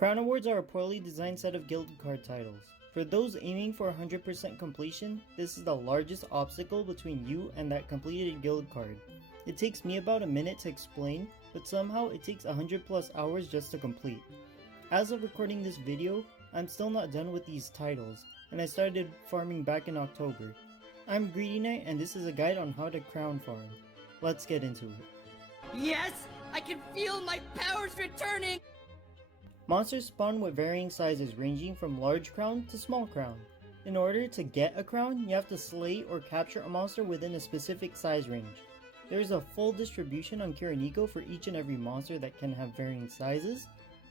Crown Awards are a poorly designed set of guild card titles. For those aiming for 100% completion, this is the largest obstacle between you and that completed guild card. It takes me about a minute to explain, but somehow it takes 100 plus hours just to complete. As of recording this video, I'm still not done with these titles, and I started farming back in October. I'm Greedy Knight, and this is a guide on how to crown farm. Let's get into it. Yes! I can feel my powers returning! Monsters spawn with varying sizes ranging from large crown to small crown. In order to get a crown, you have to slay or capture a monster within a specific size range. There is a full distribution on Kiranico for each and every monster that can have varying sizes,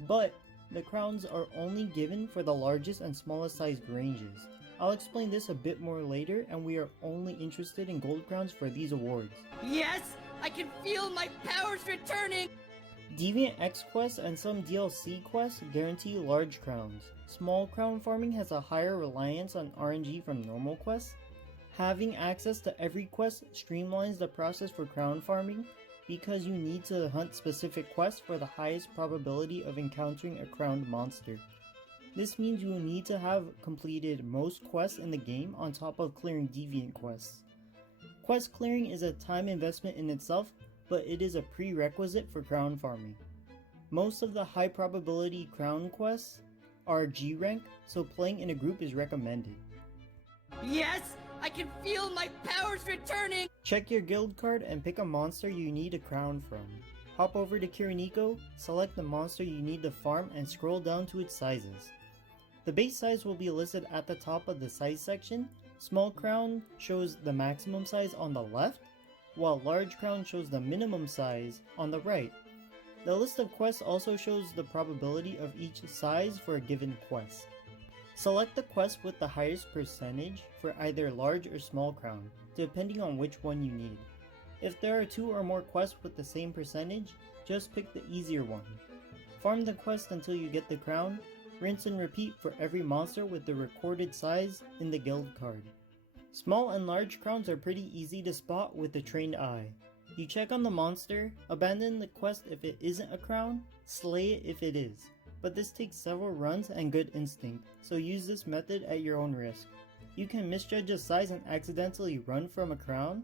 but the crowns are only given for the largest and smallest sized ranges. I'll explain this a bit more later, and we are only interested in gold crowns for these awards. Yes! I can feel my powers returning! Deviant X quests and some DLC quests guarantee large crowns. Small crown farming has a higher reliance on RNG from normal quests. Having access to every quest streamlines the process for crown farming because you need to hunt specific quests for the highest probability of encountering a crowned monster. This means you will need to have completed most quests in the game on top of clearing deviant quests. Quest clearing is a time investment in itself, but it is a prerequisite for crown farming. Most of the high probability crown quests are G rank, so playing in a group is recommended. Yes! I can feel my powers returning! Check your guild card and pick a monster you need a crown from. Hop over to Kiranico, select the monster you need to farm, and scroll down to its sizes. The base size will be listed at the top of the size section. Small crown shows the maximum size on the left, while large crown shows the minimum size on the right. The list of quests also shows the probability of each size for a given quest. Select the quest with the highest percentage for either large or small crown, depending on which one you need. If there are 2 or more quests with the same percentage, just pick the easier one. Farm the quest until you get the crown. Rinse and repeat for every monster with the recorded size in the guild card. Small and large crowns are pretty easy to spot with the trained eye. You check on the monster, abandon the quest if it isn't a crown, slay it if it is. But this takes several runs and good instinct, so use this method at your own risk. You can misjudge a size and accidentally run from a crown,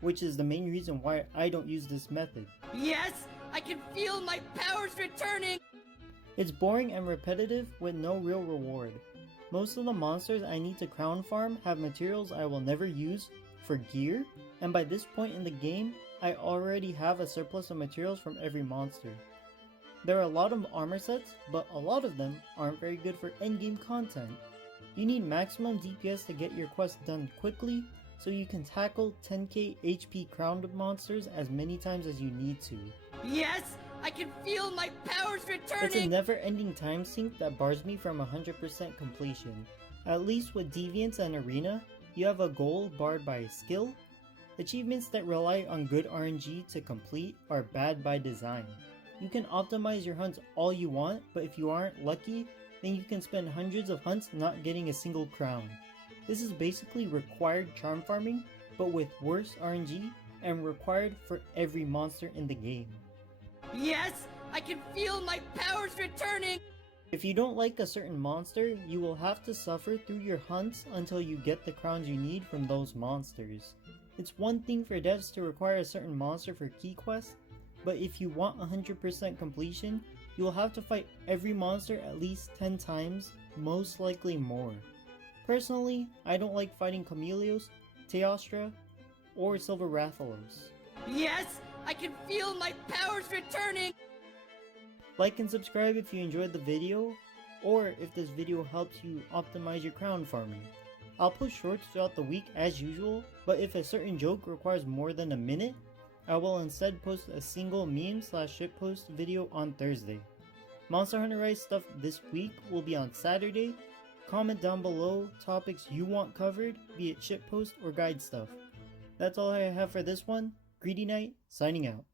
which is the main reason why I don't use this method. Yes! I can feel my powers returning! It's boring and repetitive with no real reward. Most of the monsters I need to crown farm have materials I will never use for gear, and by this point in the game, I already have a surplus of materials from every monster. There are a lot of armor sets, but a lot of them aren't very good for endgame content. You need maximum DPS to get your quest done quickly, so you can tackle 10k HP crowned monsters as many times as you need to. Yes! I can feel my powers returning! It's a never-ending time sink that bars me from 100% completion. At least with Deviants and Arena, you have a goal barred by skill. Achievements that rely on good RNG to complete are bad by design. You can optimize your hunts all you want, but if you aren't lucky, then you can spend hundreds of hunts not getting a single crown. This is basically required charm farming, but with worse RNG and required for every monster in the game. Yes! I can feel my powers returning! If you don't like a certain monster, you will have to suffer through your hunts until you get the crowns you need from those monsters. It's one thing for devs to require a certain monster for key quests, but if you want 100% completion, you will have to fight every monster at least 10 times, most likely more. Personally, I don't like fighting Chameleos, Teostra, or Silver Rathalos. Yes! I can feel my powers returning! Like and subscribe if you enjoyed the video, or if this video helps you optimize your crown farming. I'll post shorts throughout the week as usual, but if a certain joke requires more than a minute, I will instead post a single meme/shitpost video on Thursday. Monster Hunter Rise stuff this week will be on Saturday. Comment down below topics you want covered, be it shitpost or guide stuff. That's all I have for this one. Greedy Knight, signing out.